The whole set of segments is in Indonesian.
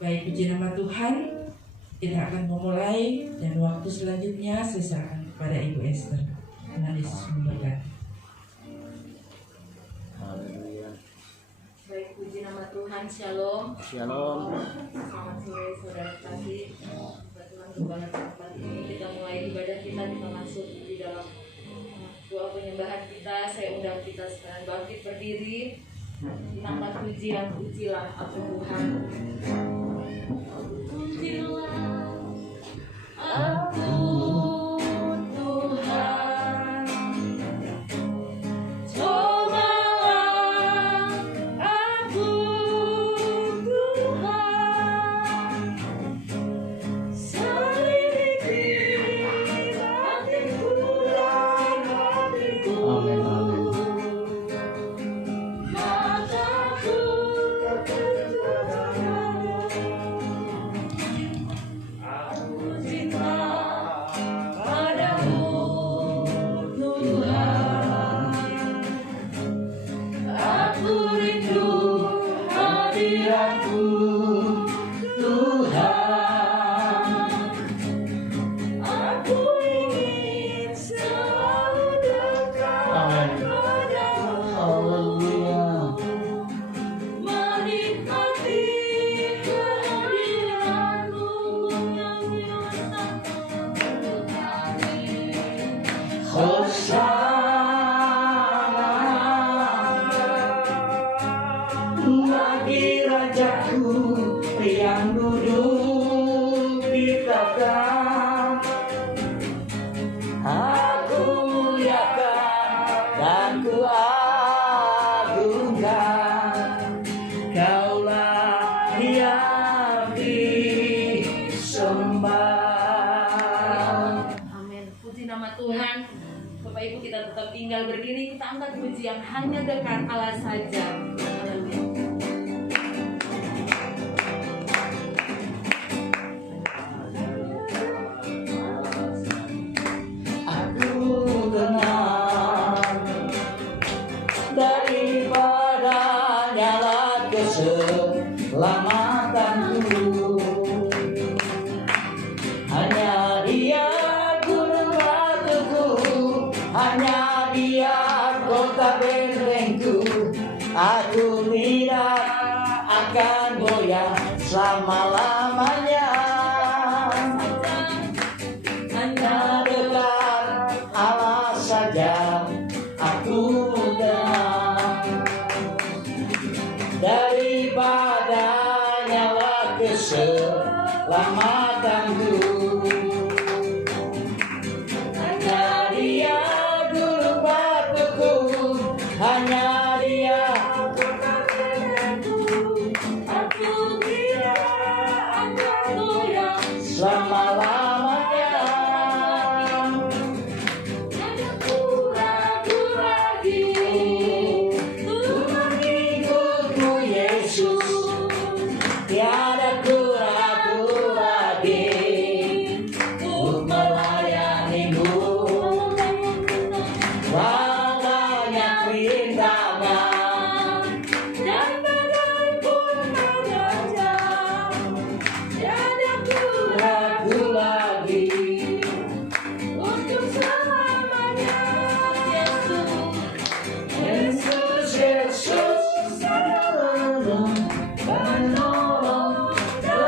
Baik, puji nama Tuhan. Kita akan memulai dan waktu selanjutnya saya serahkan kepada Ibu Esther. Tuhan Yesus memberkati. Baik, puji nama Tuhan. Shalom. Shalom. Selamat sore saudara kasih. Tuhan Gembala tempat ini kita mulai ibadah kita masuk di dalam doa penyembahan kita. Saya undang kita sekarang bangkit berdiri. Kita angkat pujian, pujilah aku Tuhan. Pujilah aku Tuhan. Cobalah aku Tuhan. Selidiki hatiku dan hatiku. Amin, amin. Mataku tertutup. Aku cinta padamu Tuhan. Aku rindu hadiratmu Tuhan. Aku ingin selalu dekat Amin. padamu. Haleluya. Menikmati kehadiranmu yang nyata untuk kami. Bagi rajaku yang duduk di tahta, aku muliakan dan ku agungkan. Kaulah yang disembah. Amin. Puji nama Tuhan. Bapak Ibu, kita tetap tinggal berdiri. Kita angkat puji yang hanya dekat Allah saja. Haleluya. Aku tenang daripada nyala keselamatanku. Hanya Dia gunung batuku, hanya Dia kota bentengku. Aku tidak akan goyah selama-lamanya. Hanya dekat Allah saja aku tenang. Daripada nyawa keselamatanku. Hanya Dia gunung batuku, hanya Dia Aku tidak akan goyah. selama-lamanya. Aku ragu lagi untuk Mengikutmu Yesus, tiada ku ragu lagi untuk melayanimu. Banyak rintangan dan badai pun menerjang. Tiada ku ragu lagi. untuk selamanya. Yesus, Yesus, Yesus menolong dan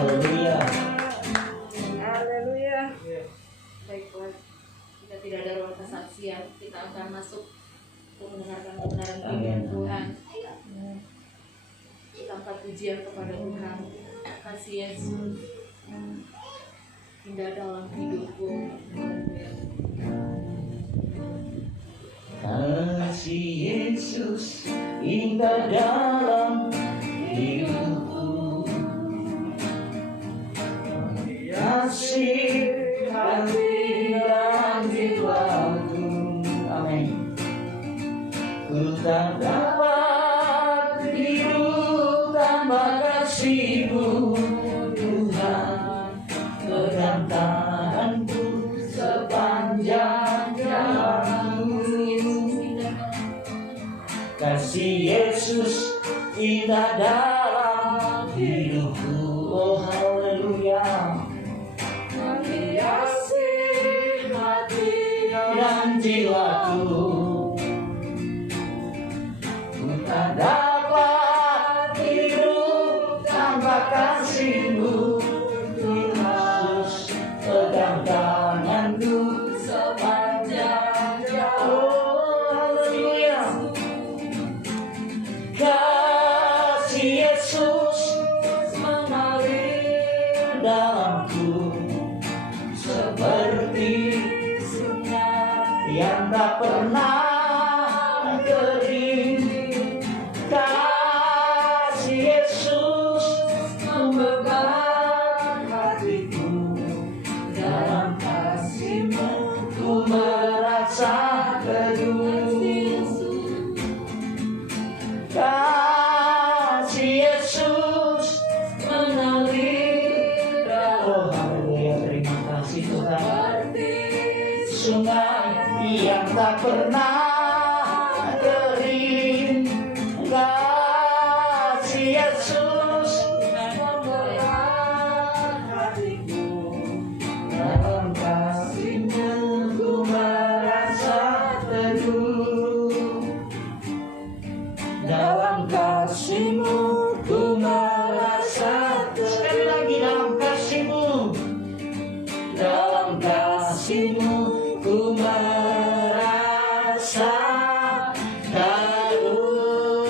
Haleluya. Haleluya. Baiklah, kita tidak ada ruang kesaksian, kita akan masuk untuk mendengarkan kebenaran firman Tuhan. Tanpa pujian kepada Tuhan, kasih Yesus indah dalam hidupku. Kasih Yesus indah dalam hidupku, kasih hati dan jiwaku. Amin. Ku tak dapat hidup tanpa kasih-Mu, Tuhan. Pegang tangan-Ku sepanjang jalanku. Kasih Yesus indah dalam hidupku. Oh haleluya. Hiasi hati dan jiwaku. Ku tak dapat hidup tanpa kasih-Mu, Yesus. Pegang tanganku sepanjang jalan. Oh haleluya. Kasih Yesus mengalir dalamku seperti sungai yang tak pernah kering. Kasih Yesus memegang hatiku, dalam kasih-Mu ku merasa teduh. Kasih Yesus mengalir dalam. Oh haleluya, terima kasih Tuhan. Sungai yang tak pernah kering. Kasih Yesus memegang hatiku, dalam kasih-Mu ku merasa teduh. Dalam kasih-Mu ku merasa teduh. Sekali lagi, dalam kasih-Mu. Dalam kasih-Mu ku merasa teduh.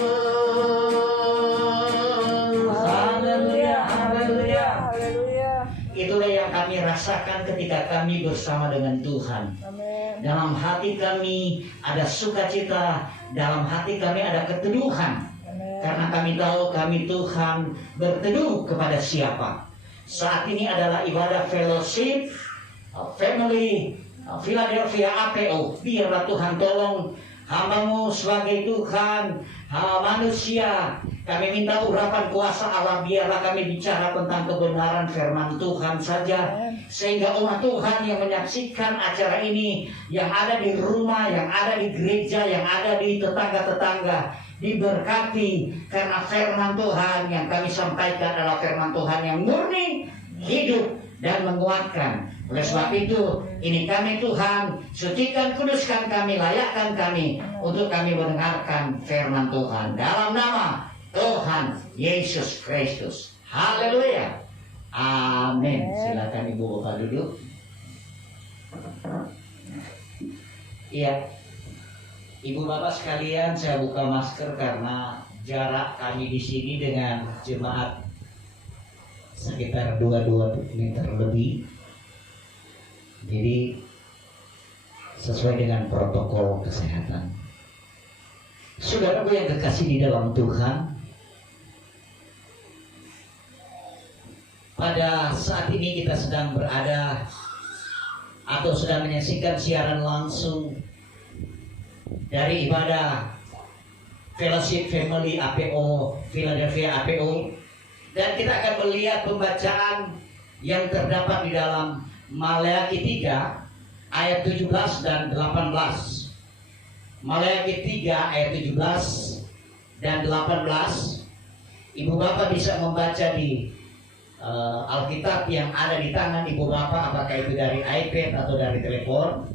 Haleluya, haleluya. Haleluya. Itulah yang kami rasakan ketika kami bersama dengan Tuhan. Amin. Dalam hati kami ada sukacita, dalam hati kami ada keteduhan. Amin. Karena kami tahu kami Tuhan berteduh kepada siapa. Saat ini adalah ibadah fellowship family Philadelphia APO. Biarlah Tuhan tolong hamba-Mu sebagai Tuhan manusia. Kami minta urapan kuasa Allah, biarlah kami bicara tentang kebenaran firman Tuhan saja, sehingga umat Tuhan yang menyaksikan acara ini, yang ada di rumah, yang ada di gereja, yang ada di tetangga-tetangga, diberkati karena firman Tuhan yang kami sampaikan adalah firman Tuhan yang murni, hidup, dan menguatkan. Oleh sebab itu, ini kami Tuhan, sucikan, kuduskan kami, layakkan kami untuk kami mendengarkan firman Tuhan dalam nama Tuhan Yesus Kristus. Haleluya. Amin. Silakan Ibu Bapak duduk. Iya. Ibu Bapak sekalian, saya buka masker karena jarak kami di sini dengan jemaat sekitar 22 meter lebih. Jadi sesuai dengan protokol kesehatan. Saudaraku yang kekasih di dalam Tuhan, pada saat ini kita sedang berada atau sedang menyaksikan siaran langsung dari ibadah Fellowship Family APO Philadelphia APO, dan kita akan melihat pembacaan yang terdapat di dalam Maleakhi 3 ayat 17 dan 18. Maleakhi 3 ayat 17 dan 18. Ibu Bapak bisa membaca di Alkitab yang ada di tangan Ibu Bapak, apakah itu dari iPad atau dari telepon.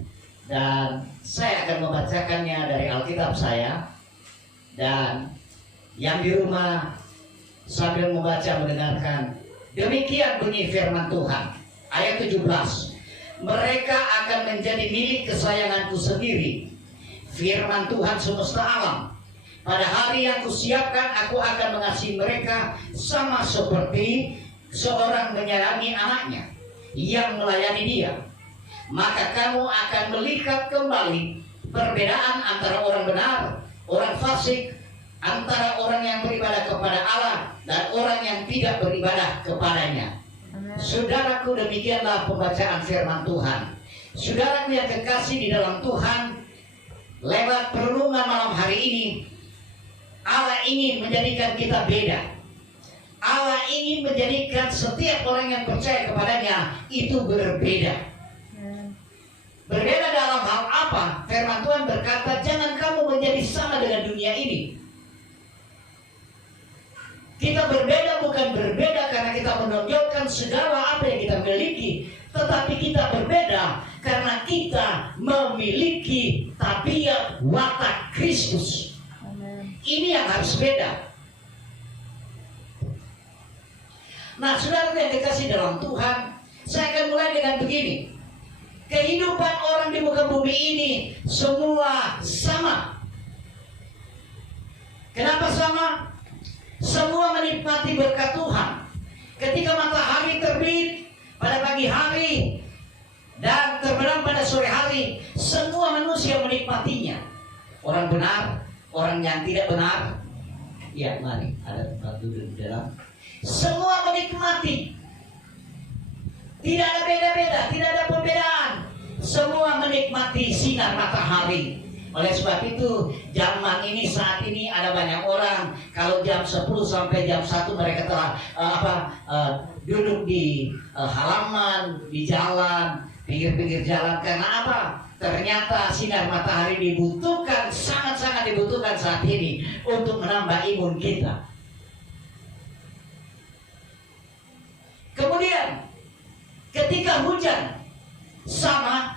Dan saya akan membacakannya dari Alkitab saya. Dan yang di rumah sambil membaca mendengarkan Demikian bunyi firman Tuhan. Ayat 17. Mereka akan menjadi milik kesayanganku sendiri. Firman Tuhan semesta alam. Pada hari yang kusiapkan, aku akan mengasihi mereka sama seperti seorang menyayangi anaknya yang melayani dia. Maka kamu akan melihat kembali perbedaan antara orang benar, orang fasik, antara orang yang beribadah kepada Allah dan orang yang tidak beribadah kepadanya. Saudaraku, demikianlah pembacaan firman Tuhan. Saudaraku yang kekasih di dalam Tuhan, lewat perenungan malam hari ini, Allah ingin menjadikan kita beda. Allah ingin menjadikan setiap orang yang percaya kepadanya itu berbeda. Berbeda dalam hal apa? Firman Tuhan berkata, jangan kamu menjadi sama dengan dunia ini. Kita berbeda bukan berbeda karena kita menonjolkan segala apa yang kita miliki, tetapi kita berbeda karena kita memiliki tabiat watak Kristus. Ini yang harus beda. Nah, saudara yang dikasih dalam Tuhan, saya akan mulai dengan begini. Kehidupan orang di muka bumi ini semua sama. Kenapa sama? Semua menikmati berkat Tuhan. Ketika matahari terbit pada pagi hari dan terbenam pada sore hari, semua manusia menikmatinya. Orang benar, orang yang tidak benar. Ya, mari, ada tempat duduk di dalam. Semua menikmati. Tidak ada beda-beda, tidak ada perbedaan. Semua menikmati sinar matahari. Oleh sebab itu, zaman ini, saat ini ada banyak orang, kalau jam 10 sampai jam 1 mereka telah duduk di halaman, di jalan, pinggir-pinggir jalan. Karena apa? Ternyata sinar matahari dibutuhkan, sangat-sangat dibutuhkan saat ini untuk menambah imun kita. Kemudian, ketika hujan, sama,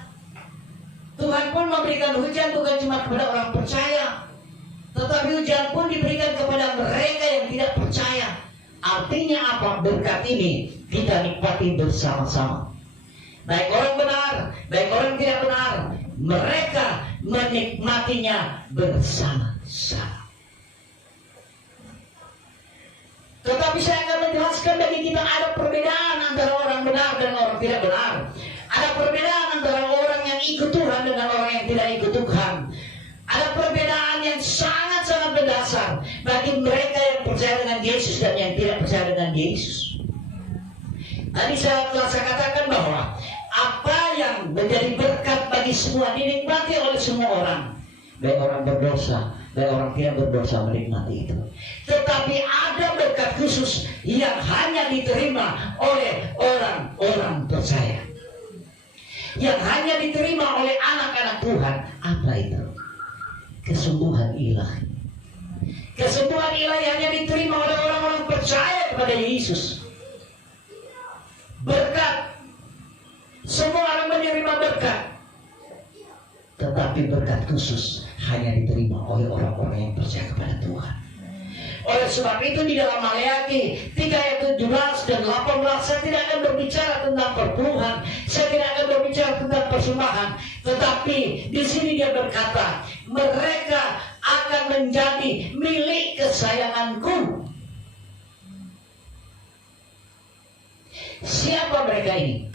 Tuhan pun memberikan hujan bukan cuma kepada orang percaya, tetapi hujan pun diberikan kepada mereka yang tidak percaya. Artinya apa? Berkat ini kita nikmati bersama-sama. Baik orang benar, baik orang tidak benar, mereka menikmatinya bersama-sama. Tetapi saya akan menjelaskan bagi kita ada perbedaan antara orang benar dan orang tidak benar. Ada perbedaan antara orang yang ikut Tuhan dengan orang yang tidak ikut Tuhan. Ada perbedaan yang sangat-sangat mendasar bagi mereka yang percaya dengan Yesus dan yang tidak percaya dengan Yesus. Tadi saya telah katakan bahwa apa yang menjadi berkat bagi semua dinikmati oleh semua orang. Baik orang berdosa, baik orang tidak berdosa menikmati itu. Tetapi ada berkat khusus yang hanya diterima oleh orang-orang percaya. Yang hanya diterima oleh anak-anak Tuhan. Apa itu? Kesembuhan ilahi. Kesembuhan ilahi hanya diterima oleh orang-orang percaya kepada Yesus. Berkat. Semua orang menerima berkat. Tetapi berkat khusus hanya diterima oleh orang-orang yang percaya kepada Tuhan. Oleh sebab itu di dalam Maleakhi 3 ayat 17 dan 18 saya tidak akan berbicara tentang perpuluhan, saya tidak akan berbicara tentang persembahan, tetapi di sini dia berkata, mereka akan menjadi milik kesayanganku. Siapa mereka ini?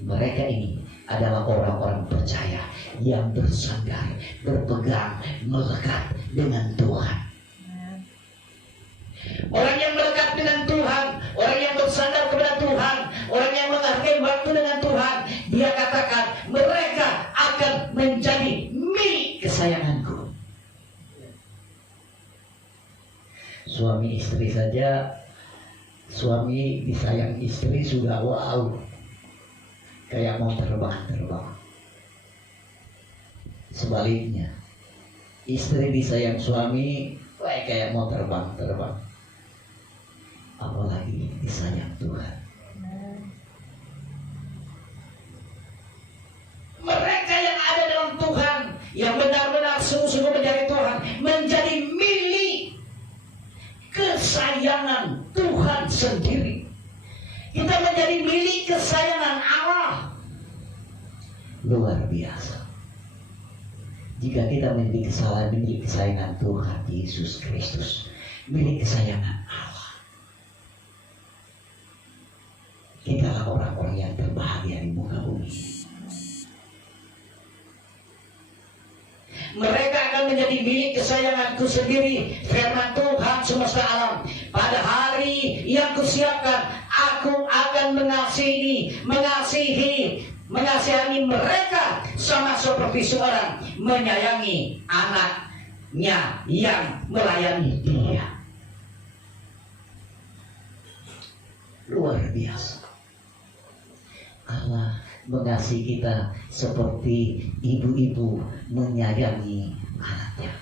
Mereka ini adalah orang-orang percaya yang bersandar, berpegang, melekat dengan Tuhan. Orang yang melekat dengan Tuhan, orang yang bersandar kepada Tuhan, orang yang menghargai waktu dengan Tuhan, dia katakan mereka akan menjadi milik kesayanganku. Suami istri saja, suami disayang istri sudah wow, kayak mau terbang. Sebaliknya, istri disayang suami, kayak mau terbang. Apalagi disayang Tuhan. Mereka yang ada dalam Tuhan, yang benar-benar sungguh-sungguh mencari Tuhan, menjadi milik kesayangan Tuhan sendiri. menjadi milik kesayangan Allah. Luar biasa. Jika kita menjadi milik kesayangan Tuhan Yesus Kristus, milik kesayangan Allah, kita adalah orang-orang yang terbahagia di muka bumi. Mereka akan menjadi milik kesayanganku sendiri, firman Tuhan semesta alam. Pada hari yang kusiapkan, aku akan mengasihani mereka sama seperti seorang menyayangi anaknya yang melayani dia. Luar biasa. Allah mengasihi kita seperti ibu-ibu menyayangi anaknya.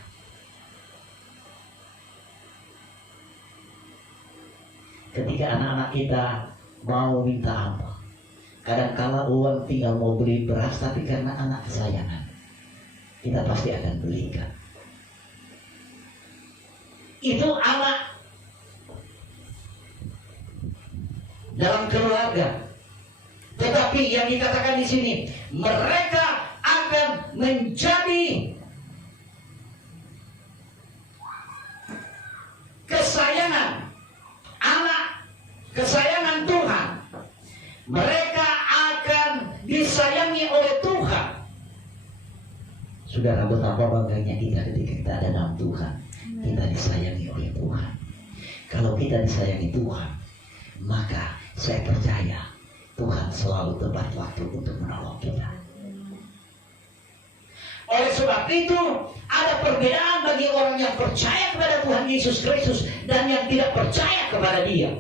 Ketika anak-anak kita mau minta apa, kadang-kala uang tinggal mau beli beras, tapi karena anak kesayangan, kita pasti akan belikan. Itu anak dalam keluarga. Tetapi yang dikatakan di sini, mereka akan menjadi kesayangan anak, kesayangan Tuhan. Mereka akan disayangi oleh Tuhan. Saudara, betapa bangganya kita ketika kita ada dalam Tuhan. Kita disayangi oleh Tuhan. Kalau kita disayangi Tuhan, maka saya percaya Tuhan selalu tepat waktu untuk menolong kita. Oleh sebab itu, ada perbedaan bagi orang yang percaya kepada Tuhan Yesus Kristus dan yang tidak percaya kepada Dia.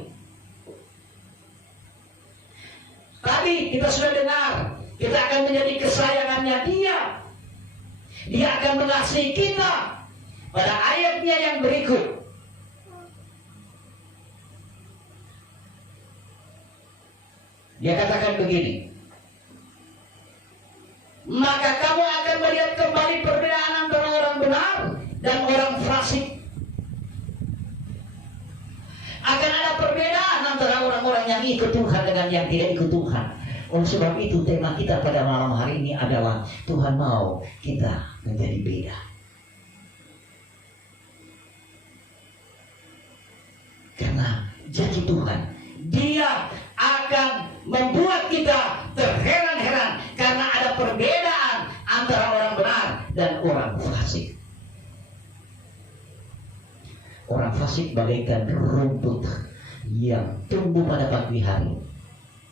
Tadi kita sudah dengar, kita akan menjadi kesayangannya Dia. Dia akan mengasihi kita. Pada ayatnya yang berikut, dia katakan begini, maka kamu akan melihat kembali perbedaan antara orang benar dan orang fasik. Akan ada perbedaan antara orang-orang yang ikut Tuhan dengan yang tidak ikut Tuhan. Oleh sebab itu tema kita pada malam hari ini adalah Tuhan mau kita menjadi beda. Karena janji Tuhan, Dia akan membuat kita terheran-heran karena ada perbedaan antara orang benar dan orang fasik. Orang fasik bagaikan rumput yang tumbuh pada pagi hari,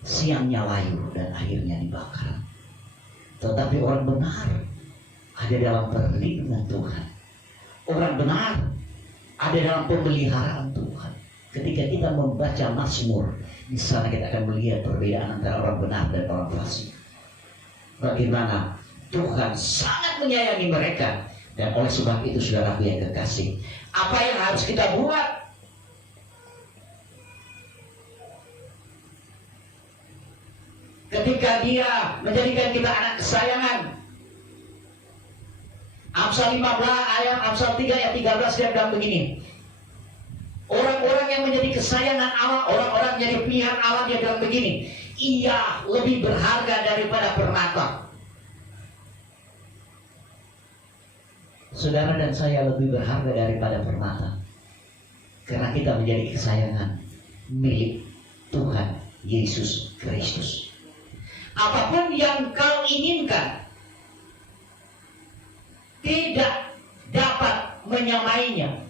siangnya layu dan akhirnya dibakar. Tetapi orang benar ada dalam perlindungan Tuhan. Orang benar ada dalam pemeliharaan Tuhan. Ketika kita membaca Mazmur, di sana kita akan melihat perbedaan antara orang benar dan orang fasik. Bagaimana Tuhan sangat menyayangi mereka. Dan oleh sebab itu, saudaraku yang kekasih, apa yang harus kita buat? Ketika Dia menjadikan kita anak kesayangan. Amsal 15 ayat Amsal 3 ayat 13 dia bilang begini. Orang-orang yang menjadi kesayangan Allah, orang-orang yang jadi pilihan Allah, dia bilang begini, ia lebih berharga daripada permata. Saudara dan saya lebih berharga daripada permata. Karena kita menjadi kesayangan milik Tuhan Yesus Kristus. Apapun yang kau inginkan tidak dapat menyamainya.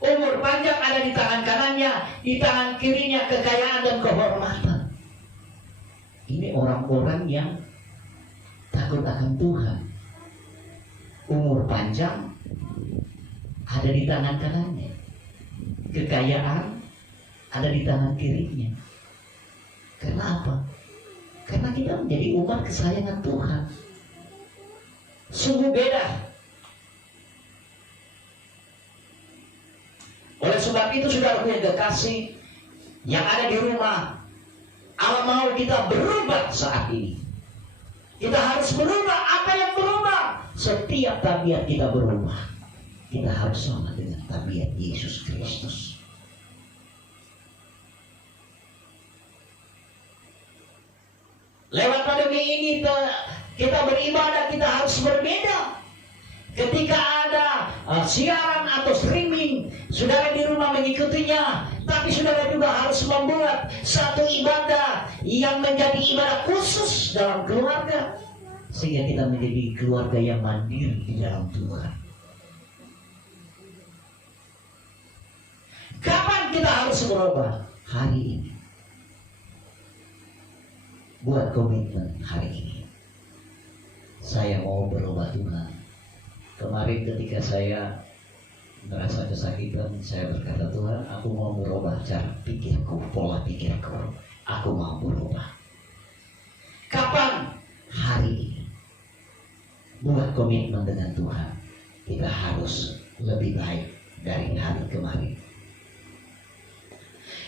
Umur panjang ada di tangan kanannya, di tangan kirinya kekayaan dan kehormatan. Ini orang-orang yang takut akan Tuhan. Umur panjang ada di tangan kanannya, kekayaan ada di tangan kirinya. Karena apa? Karena kita menjadi umat kesayangan Tuhan. Sungguh beda. Oleh sebab itu, saudaraku yang kekasih, yang ada di rumah, Allah mau kita berubah saat ini. Kita harus berubah. Apa yang berubah? Setiap tabiat kita berubah. Kita harus sama dengan tabiat Yesus Kristus. Lewat pandemi ini kita beribadah, kita harus berbeda. Ketika ada siaran atau streaming, saudara di rumah mengikutinya, tapi saudara juga harus membuat satu ibadah yang menjadi ibadah khusus dalam keluarga, sehingga kita menjadi keluarga yang mandiri di dalam Tuhan. Kapan kita harus berubah? Hari ini. Buat komitmen hari ini. Saya mau berubah Tuhan. Kemarin ketika saya merasa kesakitan, saya berkata, Tuhan, aku mau berubah cara pikirku, pola pikirku. Aku mau berubah. Kapan? Hari ini. Buat komitmen dengan Tuhan. Kita harus lebih baik dari hari kemarin.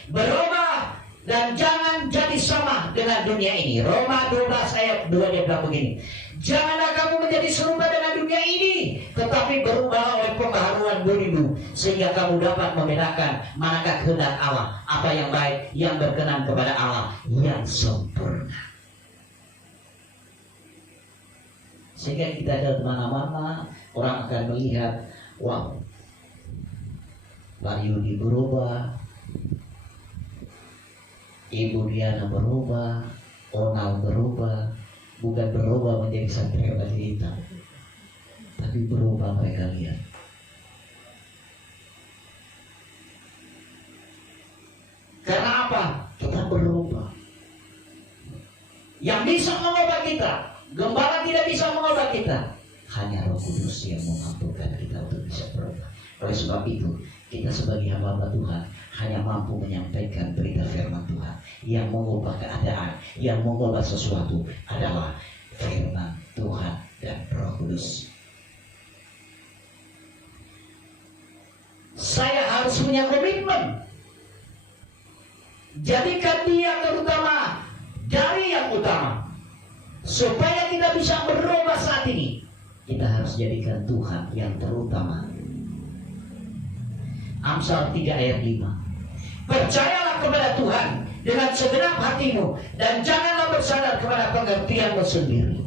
Berubah dan jangan jadi sama dengan dunia ini. Roma 12 ayat 2 dia bilang begini. Janganlah kamu menjadi serupa dengan dunia ini, tetapi berubah oleh pembaharuan dirimu, sehingga kamu dapat membedakan manakah kehendak Allah, apa yang baik, yang berkenan kepada Allah, yang sempurna. Sehingga kita ke mana-mana, orang akan melihat, wow, Pak Yudi berubah, Ibu Diana berubah, Onal berubah. Bukan berubah menjadi satria baju hitam, tapi berubah mereka lihat. Karena apa? Kita berubah. Yang bisa mengubah kita, gembala tidak bisa mengubah kita. Hanya Roh Kudus yang memampukan kita untuk bisa berubah. Oleh sebab itu, kita sebagai hamba Tuhan hanya mampu menyampaikan berita firman Tuhan. Yang mengubah keadaan, yang mengubah sesuatu adalah firman Tuhan dan Roh Kudus. Saya harus punya komitmen. Jadikan Dia terutama dari yang utama. Supaya kita bisa berubah saat ini, kita harus jadikan Tuhan yang terutama. Amsal 3 ayat 5. Percayalah kepada Tuhan dengan segenap hatimu, dan janganlah bersandar kepada pengertianmu sendiri.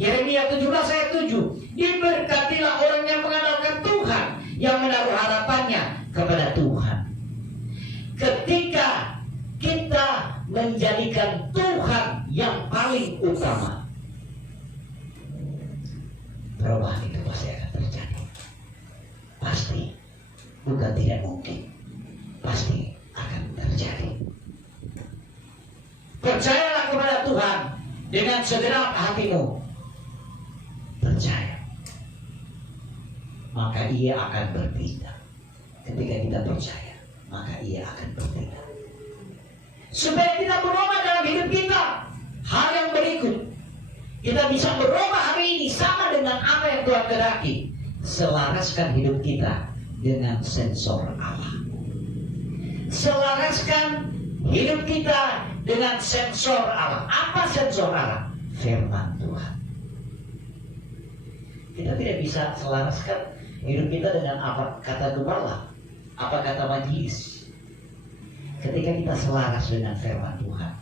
Yeremia 17 ayat 7. Diberkatilah orang yang mengandalkan Tuhan, yang menaruh harapannya kepada Tuhan. Ketika kita menjadikan Tuhan yang paling utama, perubahan itu pasti akan terjadi. Pasti. Bukan tidak mungkin, pasti akan terjadi. Percayalah kepada Tuhan dengan segenap hatimu. Percaya, maka Ia akan bertindak. Ketika kita percaya, maka Ia akan bertindak. Supaya kita berubah dalam hidup kita, hal yang berikut, kita bisa berubah hari ini sama dengan apa yang Tuhan kehendaki. Selaraskan hidup kita dengan sensor Allah. Selaraskan hidup kita dengan sensor Allah. Apa sensor Allah? Firman Tuhan. Kita tidak bisa selaraskan hidup kita dengan apa kata gembala, apa kata majelis. Ketika kita selaras dengan firman Tuhan,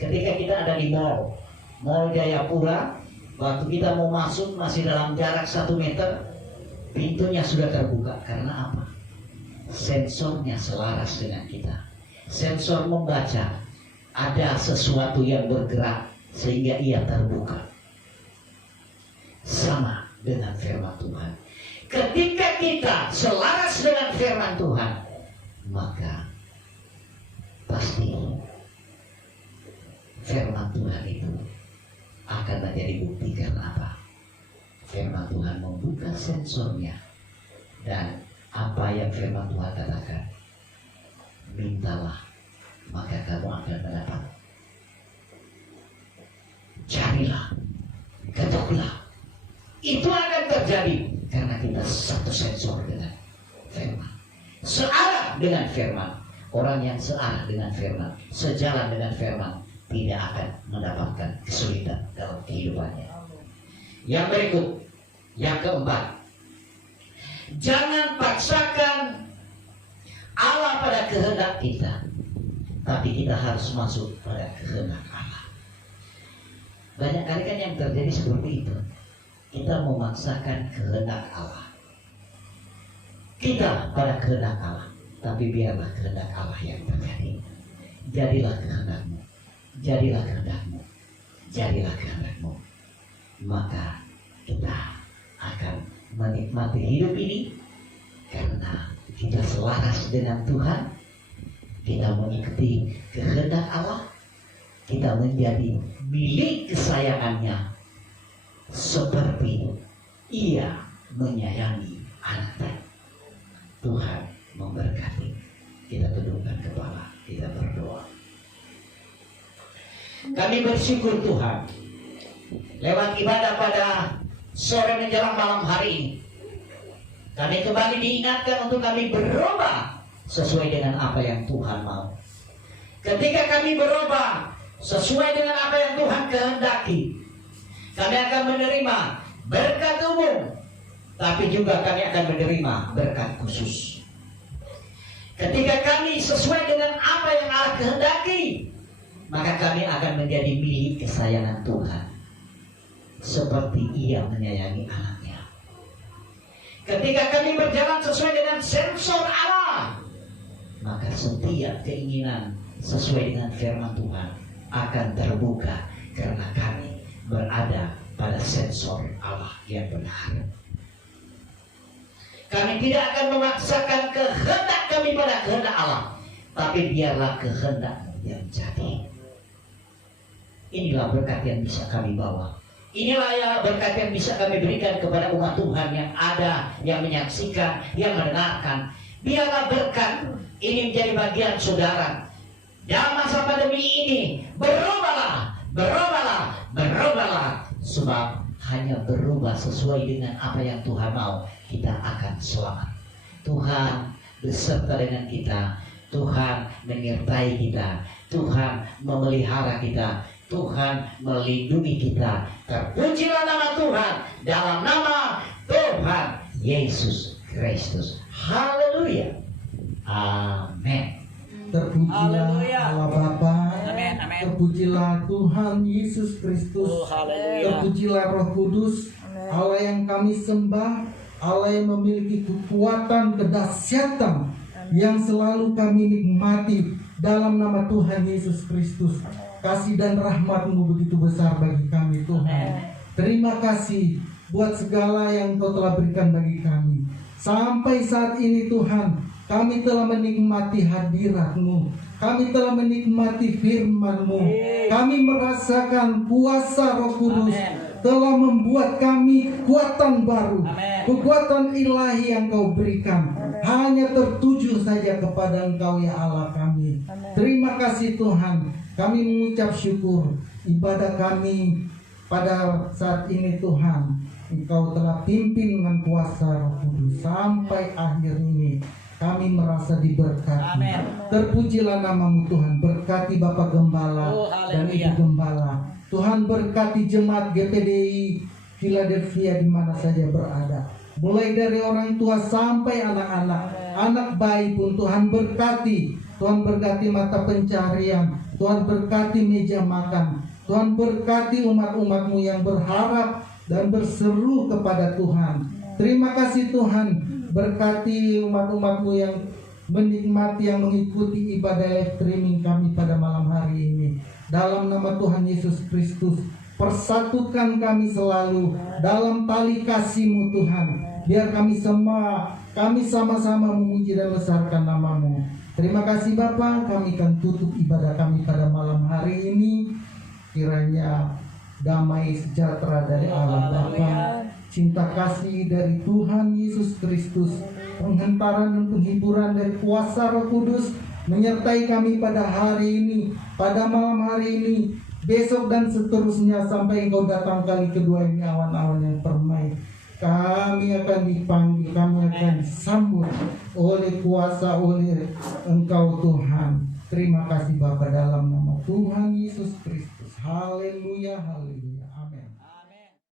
ketika kita ada di Mall Jayapura, waktu kita mau masuk masih dalam jarak 1 meter, pintunya sudah terbuka. Karena apa? Sensornya selaras dengan kita. Sensor membaca ada sesuatu yang bergerak sehingga ia terbuka. Sama dengan firman Tuhan. Ketika kita selaras dengan firman Tuhan, maka pasti firman Tuhan itu akan menjadi bukti. Karena apa? Firman Tuhan membuka sensornya, dan apa yang firman Tuhan katakan, mintalah maka kamu akan mendapat. Carilah, ketuklah. Itu akan terjadi karena kita satu sensor dengan firman, searah dengan firman. Orang yang searah dengan firman, sejalan dengan firman, tidak akan mendapatkan kesulitan dalam kehidupannya. Yang berikut, yang keempat, jangan paksakan Allah pada kehendak kita, tapi kita harus masuk pada kehendak Allah. Banyak kali kan yang terjadi seperti itu. Kita memaksakan kehendak Allah. Kita pada kehendak Allah, tapi biarlah kehendak Allah yang terjadi. Jadilah kehendakmu, jadilah kehendakmu, jadilah kehendakmu. Maka kita akan menikmati hidup ini karena kita selaras dengan Tuhan. Kita mengikuti kehendak Allah. Kita menjadi milik kesayangannya seperti Ia menyayangi anaknya. Tuhan memberkati. Kita tundukkan kepala, kita berdoa. Kami bersyukur Tuhan lewat ibadah pada sore menjelang malam hari ini. Kami kembali diingatkan untuk kami berubah sesuai dengan apa yang Tuhan mau. Ketika kami berubah sesuai dengan apa yang Tuhan kehendaki, kami akan menerima berkat umum, tapi juga kami akan menerima berkat khusus. Ketika kami sesuai dengan apa yang Allah kehendaki, maka kami akan menjadi milik kesayangan Tuhan, seperti Ia menyayangi anaknya. Ketika kami berjalan sesuai dengan sensor Allah, maka setiap keinginan sesuai dengan firman Tuhan akan terbuka, karena kami berada pada sensor Allah yang benar. Kami tidak akan memaksakan kehendak kami pada kehendak Allah, tapi biarlah kehendak yang jadi. Inilah berkat yang bisa kami bawa. Inilah ya berkat yang bisa kami berikan kepada umat Tuhan yang ada, yang menyaksikan, yang mendengarkan. Biarlah berkat ini menjadi bagian saudara. Dalam masa pandemi ini, berubahlah, berubahlah, berubahlah. Sebab hanya berubah sesuai dengan apa yang Tuhan mau, kita akan selamat. Tuhan beserta dengan kita. Tuhan menyertai kita. Tuhan memelihara kita. Tuhan melindungi kita. Terpujilah nama Tuhan dalam nama Tuhan Yesus Kristus. Haleluya. Amin. Terpujilah Allah Bapa. Terpujilah Tuhan Yesus Kristus. Terpujilah Roh Kudus. Allah yang kami sembah, Allah yang memiliki kekuatan kedahsyatan yang selalu kami nikmati dalam nama Tuhan Yesus Kristus. Kasih dan rahmat-Mu begitu besar bagi kami Tuhan. Terima kasih buat segala yang Kau telah berikan bagi kami. Sampai saat ini Tuhan, kami telah menikmati hadirat-Mu. Kami telah menikmati firman-Mu. Kami merasakan kuasa Roh Kudus telah membuat kami kekuatan baru. Kekuatan ilahi yang Kau berikan hanya tertuju saja kepada Engkau ya Allah kami. Terima kasih Tuhan. Kami mengucap syukur ibadah kami pada saat ini Tuhan. Engkau telah pimpin dengan kuasa Roh Kudus sampai akhir ini. Kami merasa diberkati. Terpujilah nama-Mu Tuhan. Berkati Bapak Gembala dan Ibu Gembala. Tuhan berkati jemaat GPDI Philadelphia di mana saja berada. Mulai dari orang tua sampai anak-anak, anak bayi pun Tuhan berkati. Tuhan berkati mata pencarian. Tuhan berkati meja makan. Tuhan berkati umat-umat-Mu yang berharap dan berseru kepada Tuhan. Terima kasih Tuhan. Berkati umat-umat-Mu yang menikmati, yang mengikuti ibadah live streaming kami pada malam hari ini. Dalam nama Tuhan Yesus Kristus, persatukan kami selalu dalam tali kasih-Mu Tuhan. Biar kami sama-sama memuji dan besarkan nama-Mu. Terima kasih Bapa, kami akan tutup ibadah kami pada malam hari ini. Kiranya damai sejahtera dari Allah Bapa, cinta kasih dari Tuhan Yesus Kristus, penghentaran dan penghiburan dari kuasa Roh Kudus menyertai kami pada hari ini, pada malam hari ini, besok dan seterusnya sampai Engkau datang kali kedua ini awan-awan yang permai. Kami akan dipanggil, kami akan disambut oleh kuasa, oleh Engkau Tuhan. Terima kasih Bapa dalam nama Tuhan Yesus Kristus. Haleluya, haleluya. Amin.